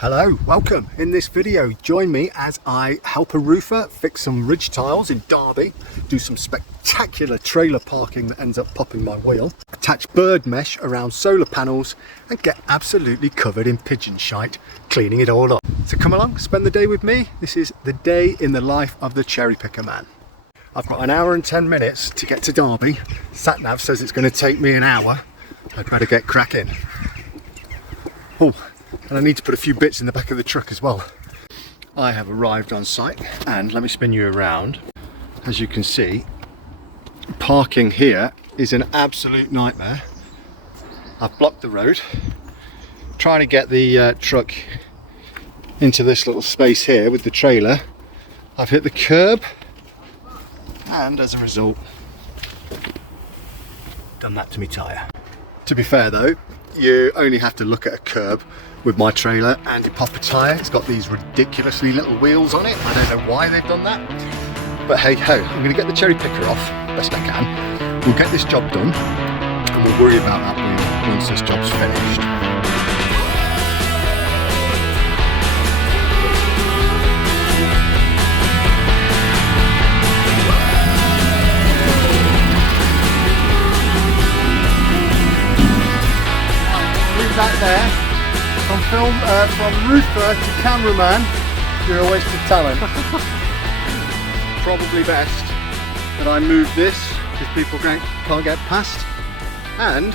Hello, welcome. In this video, join me as I help a roofer fix some ridge tiles in Derby, do some spectacular trailer parking that ends up popping my wheel, attach bird mesh around solar panels and get absolutely covered in pigeon shite, cleaning it all up. So come along, spend the day with me. This is the day in the life of the Cherrypicker man. I've got an hour and 10 minutes to get to Derby. Satnav says it's going to take me an hour. I'd better get cracking. Oh. And I need to put a few bits in the back of the truck as well. I have arrived on site and let me spin you around. As you can see, parking here is an absolute nightmare. I've blocked the road, trying to get the truck into this little space here with the trailer. I've hit the curb and as a result, done that to me tyre. To be fair though, you only have to look at a curb with my trailer and you pop a tyre. It's got these ridiculously little wheels on it. I don't know why they've done that, but hey ho, I'm going to get the Cherrypicker off best I can. We'll get this job done and we'll worry about that wheel once this job's finished. That there. From roofer to cameraman, you're a waste of talent. Probably best that I move this because people can't get past, and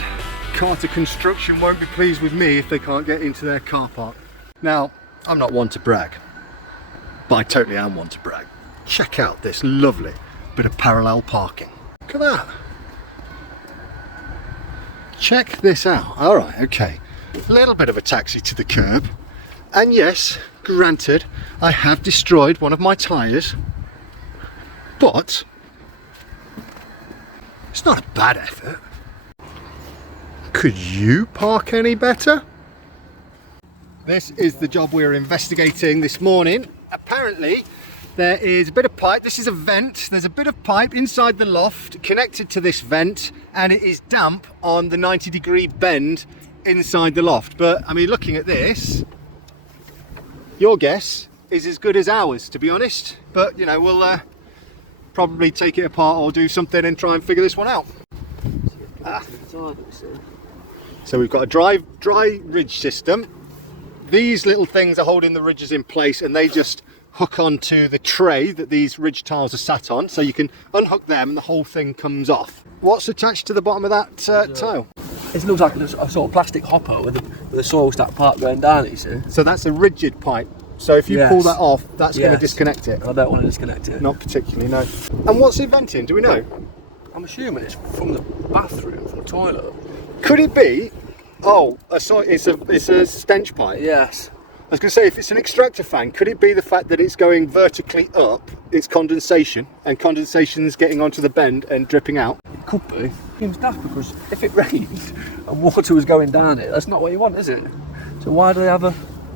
Carter Construction won't be pleased with me if they can't get into their car park. Now, I'm not one to brag, but I totally am one to brag. Check out this lovely bit of parallel parking. Look at that. Check this out. All right, okay. A little bit of a taxi to the curb, and yes, granted, I have destroyed one of my tyres, but it's not a bad effort. Could you park any better? This is the job we're investigating this morning. Apparently there is a bit of pipe. This is a vent. There's a bit of pipe inside the loft connected to this vent, and it is damp on the 90-degree bend inside the loft. But I mean, looking at this, your guess is as good as ours, to be honest. But you know, we'll probably take it apart or do something and try and figure this one out. So we've got a dry ridge system. These little things are holding the ridges in place, and they just hook onto the tray that these ridge tiles are sat on, so you can unhook them and the whole thing comes off. What's attached to the bottom of that tile? It looks like a sort of plastic hopper with a soil stack pipe going down it, you see. So that's a rigid pipe. So if you pull that off, that's going to disconnect it. I don't want to disconnect it. Not particularly, no. And what's it venting? Do we know? I'm assuming it's from the bathroom, from the toilet. Could it be? Oh, it's a stench pipe. Yes. I was going to say, if it's an extractor fan, could it be the fact that it's going vertically up, it's condensation, and condensation's getting onto the bend and dripping out? It could be. It seems daft because if it rained and water was going down it, that's not what you want, is it? So why do they have a...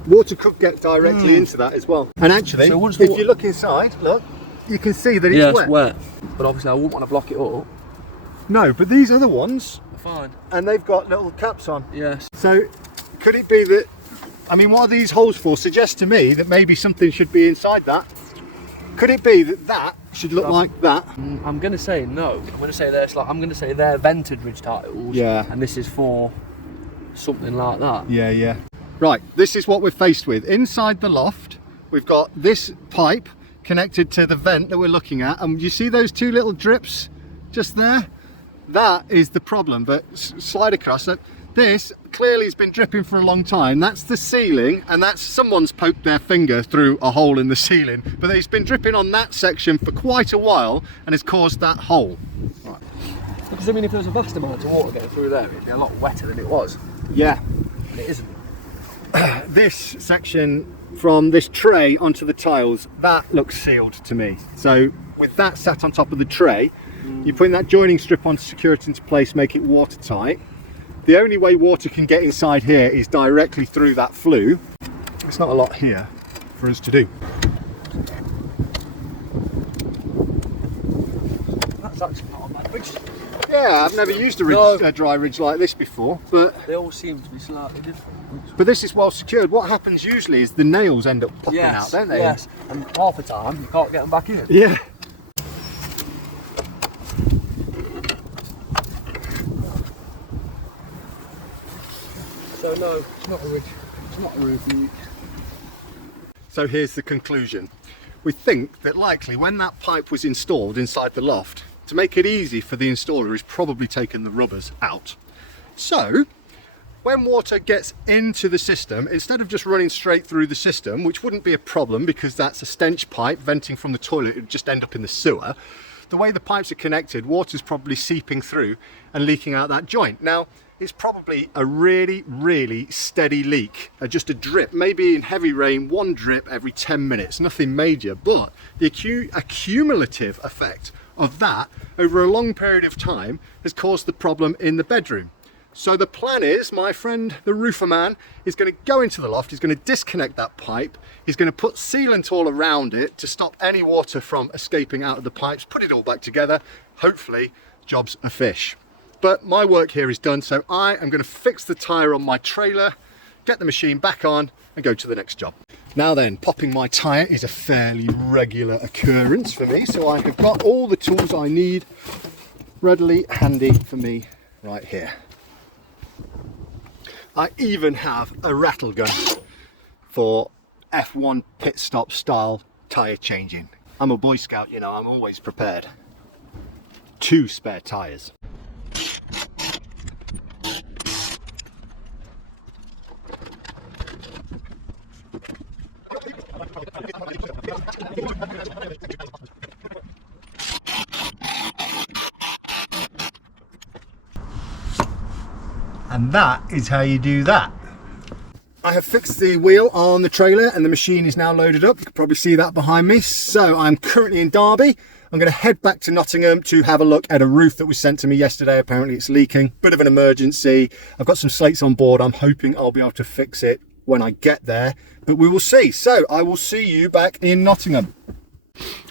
Water could get directly into that as well. And actually, so if you look inside, look, you can see that it's wet. It's wet. But obviously I wouldn't want to block it up. No, but these other ones... Fine. And they've got little caps on. Yes. So could it be that... I mean, what are these holes for? Suggest to me that maybe something should be inside that. Could it be that that should look like that? I'm going to say no. I'm going to say they're vented ridge tiles. Yeah. And this is for something like that. Yeah, yeah. Right, this is what we're faced with. Inside the loft, we've got this pipe connected to the vent that we're looking at. And you see those two little drips just there? That is the problem, but slide across that. This clearly has been dripping for a long time. That's the ceiling, and that's someone's poked their finger through a hole in the ceiling, but it's been dripping on that section for quite a while and has caused that hole. Right. Because I mean, if there was a vast amount of water going through there, it'd be a lot wetter than it was. Yeah. And it isn't. This section from this tray onto the tiles, that looks sealed to me. So with that sat on top of the tray, you're putting that joining strip on to secure it into place, make it watertight. The only way water can get inside here is directly through that flue. There's not a lot here for us to do. That's actually not a bad ridge. Yeah, I've never used a dry ridge like this before, but they all seem to be slightly different. But this is well secured. What happens usually is the nails end up popping out, don't they? Yes, and half the time you can't get them back in. Yeah. So no, it's not a ridge. It's not a roof leak. So here's the conclusion. We think that likely when that pipe was installed inside the loft, to make it easy for the installer, he's probably taken the rubbers out. So when water gets into the system, instead of just running straight through the system, which wouldn't be a problem because that's a stench pipe venting from the toilet, it would just end up in the sewer. The way the pipes are connected, water's probably seeping through and leaking out that joint. Now, it's probably a really steady leak, just a drip, maybe in heavy rain, one drip every 10 minutes, nothing major, but the accumulative effect of that over a long period of time has caused the problem in the bedroom. So the plan is, my friend the roofer man is going to go into the loft, he's going to disconnect that pipe, he's going to put sealant all around it to stop any water from escaping out of the pipes, put it all back together, hopefully job's a fish. But my work here is done, so I am going to fix the tyre on my trailer, get the machine back on and go to the next job. Now then, popping my tyre is a fairly regular occurrence for me, so I have got all the tools I need readily handy for me right here. I even have a rattle gun for F1 pit stop style tyre changing. I'm a Boy Scout, you know, I'm always prepared. 2 spare tyres. And that is how you do that. I have fixed the wheel on the trailer and the machine is now loaded up. You can probably see that behind me. So I'm currently in Derby. I'm going to head back to Nottingham to have a look at a roof that was sent to me yesterday. Apparently it's leaking, bit of an emergency. I've got some slates on board. I'm hoping I'll be able to fix it when I get there, but we will see. So I will see you back in Nottingham.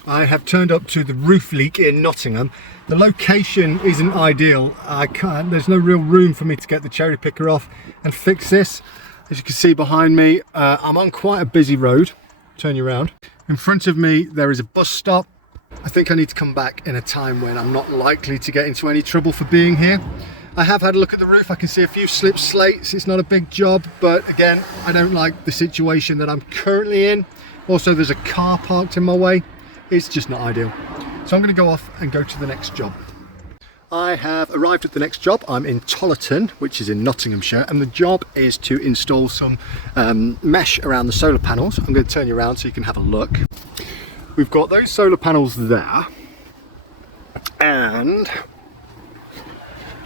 I have turned up to the roof leak in Nottingham. The location isn't ideal. There's no real room for me to get the cherry picker off and fix this. As you can see behind me, I'm on quite a busy road. Turn you around. In front of me, there is a bus stop. I think I need to come back in a time when I'm not likely to get into any trouble for being here. I have had a look at the roof. I can see a few slip slates. It's not a big job, but again, I don't like the situation that I'm currently in. Also, there's a car parked in my way. It's just not ideal. So I'm going to go off and go to the next job. I have arrived at the next job. I'm in Tollerton, which is in Nottinghamshire, and the job is to install some mesh around the solar panels. I'm going to turn you around so you can have a look. We've got those solar panels there, and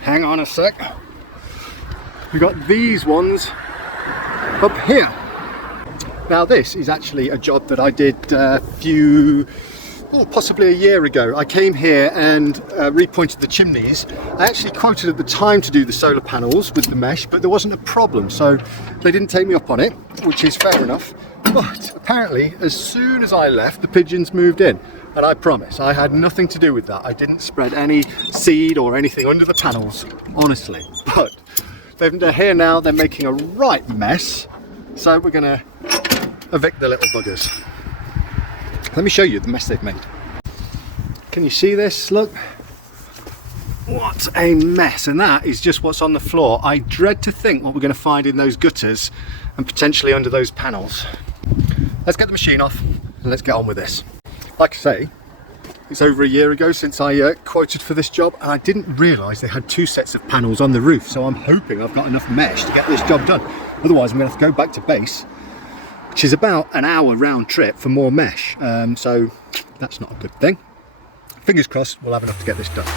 hang on a sec, we've got these ones up here. Now this is actually a job that I did possibly a year ago. I came here and repointed the chimneys. I actually quoted at the time to do the solar panels with the mesh, but there wasn't a problem, so they didn't take me up on it, which is fair enough. But apparently, as soon as I left, the pigeons moved in. And I promise, I had nothing to do with that. I didn't spread any seed or anything under the panels, honestly. But they're here now, they're making a right mess. So we're gonna evict the little buggers. Let me show you the mess they've made. Can you see this? Look. What a mess. And that is just what's on the floor. I dread to think what we're going to find in those gutters and potentially under those panels. Let's get the machine off and let's get on with this. Like I say, it's over a year ago since I quoted for this job, and I didn't realise they had 2 sets of panels on the roof, so I'm hoping I've got enough mesh to get this job done. Otherwise I'm going to have to go back to base, which is about an hour round trip for more mesh, so that's not a good thing. Fingers crossed we'll have enough to get this done.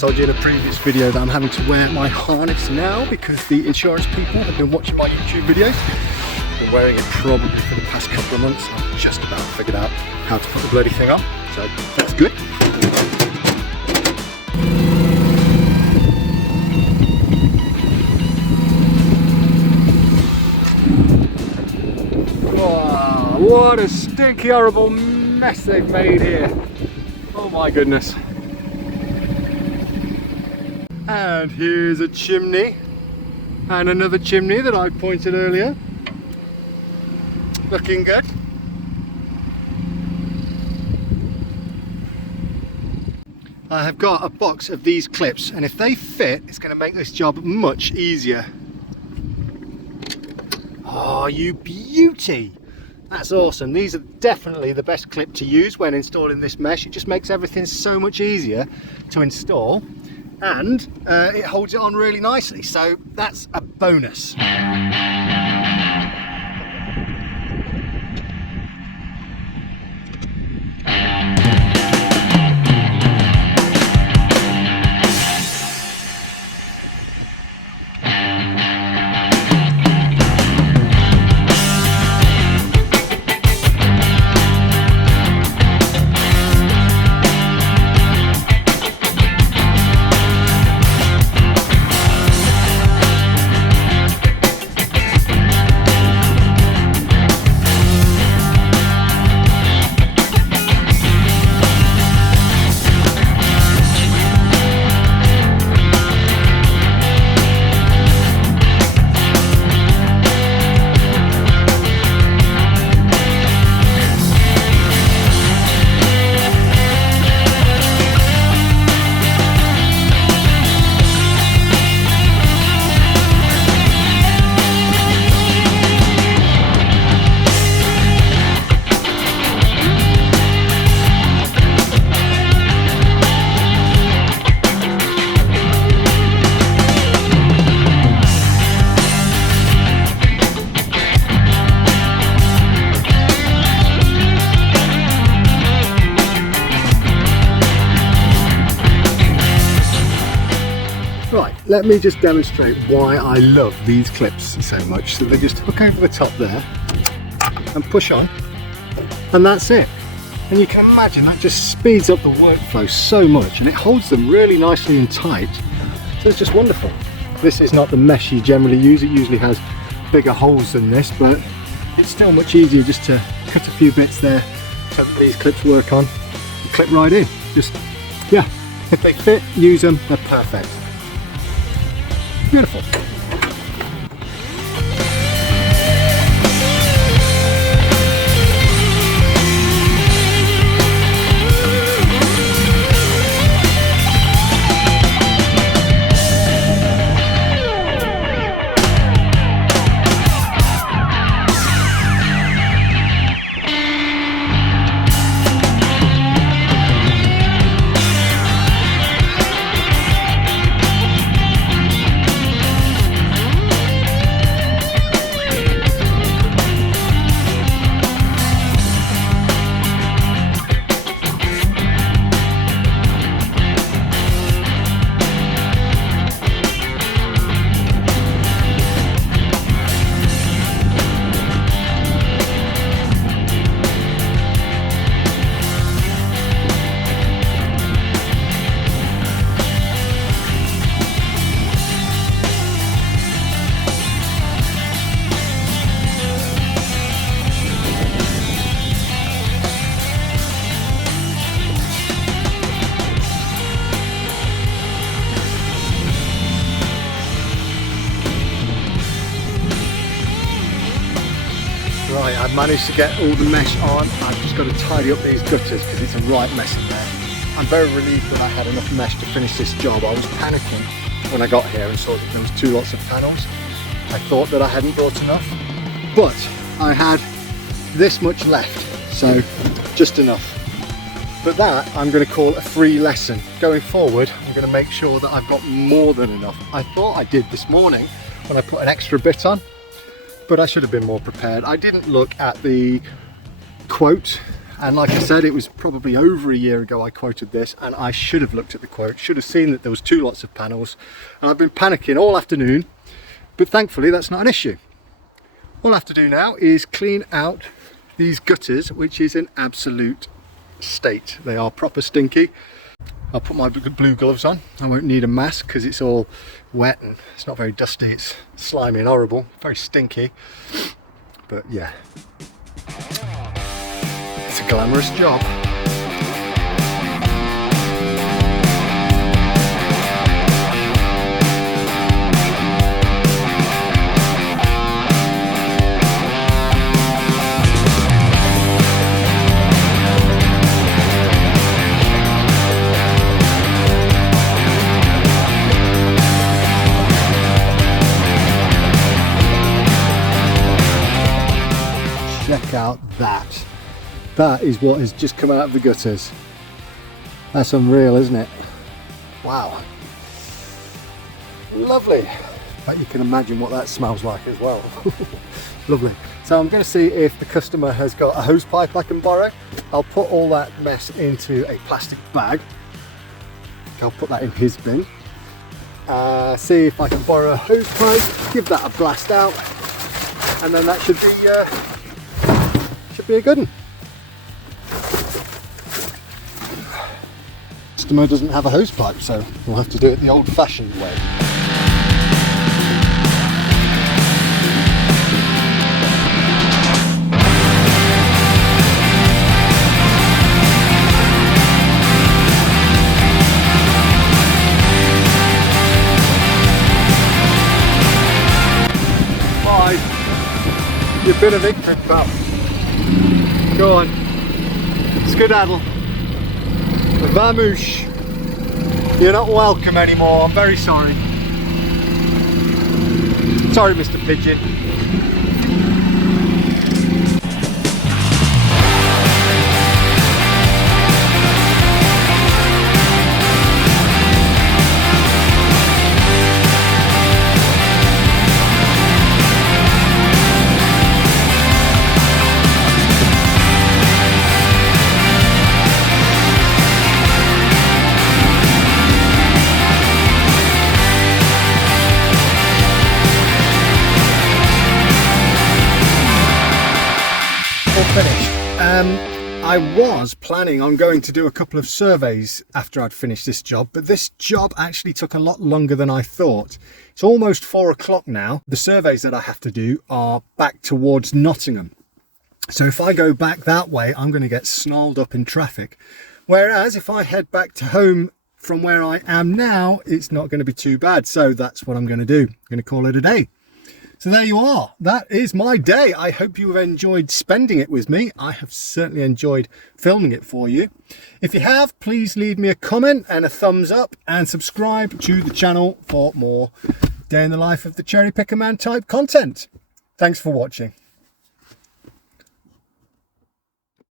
told you in a previous video that I'm having to wear my harness now because the insurance people have been watching my YouTube videos. I've been wearing it probably for the past couple of months. I've just about figured out how to put the bloody thing on, so that's good. Wow, what a stinky, horrible mess they've made here. Oh my goodness. And here's a chimney, and another chimney that I pointed earlier. Looking good. I have got a box of these clips, and if they fit, it's going to make this job much easier. Oh, you beauty! That's awesome. These are definitely the best clip to use when installing this mesh. It just makes everything so much easier to install, and it holds it on really nicely, so that's a bonus. Right, let me just demonstrate why I love these clips so much. So they just hook over the top there and push on, and that's it. And you can imagine that just speeds up the workflow so much, and it holds them really nicely and tight. So it's just wonderful. This is not the mesh you generally use. It usually has bigger holes than this, but it's still much easier just to cut a few bits there so that these clips work on and clip right in. Just, yeah, if they fit, use them, they're perfect. Beautiful. Right, I've managed to get all the mesh on. I've just got to tidy up these gutters because it's a right mess in there. I'm very relieved that I had enough mesh to finish this job. I was panicking when I got here and saw that there was 2 lots of panels. I thought that I hadn't brought enough, but I had this much left, so just enough. But that I'm going to call a free lesson. Going forward, I'm going to make sure that I've got more than enough. I thought I did this morning when I put an extra bit on, but I should have been more prepared. I didn't look at the quote And like I said, it was probably over a year ago I quoted this, and I should have looked at the quote, should have seen that there was 2 lots of panels, and I've been panicking all afternoon, but thankfully that's not an issue. All I have to do now is clean out these gutters, which is in absolute state. They are proper stinky. I'll put my blue gloves on. I won't need a mask because it's all wet and it's not very dusty. It's slimy and horrible, very stinky. But yeah, it's a glamorous job. Check out that. That is what has just come out of the gutters. That's unreal, isn't it? Wow. Lovely. Bet you can imagine what that smells like as well. Lovely. So I'm going to see if the customer has got a hose pipe I can borrow. I'll put all that mess into a plastic bag. I'll put that in his bin. See if I can borrow a hose pipe, give that a blast out, and then that should be a good one. Customer doesn't have a hose pipe, so we'll have to do it the old-fashioned way. Bye. You've been a victim, pal. Go on, skedaddle. Vamoosh. You're not welcome anymore, I'm very sorry. Sorry, Mr. Pigeon. Finished. I was planning on going to do a couple of surveys after I'd finished this job, but this job actually took a lot longer than I thought. It's almost 4 o'clock now. The surveys that I have to do are back towards Nottingham. So if I go back that way, I'm going to get snarled up in traffic. Whereas if I head back to home from where I am now, it's not going to be too bad. So that's what I'm going to do. I'm going to call it a day. So there you are. That is my day. I hope you have enjoyed spending it with me. I have certainly enjoyed filming it for you. If you have, please leave me a comment and a thumbs up and subscribe to the channel for more day in the life of the Cherry Picker Man type content. Thanks for watching.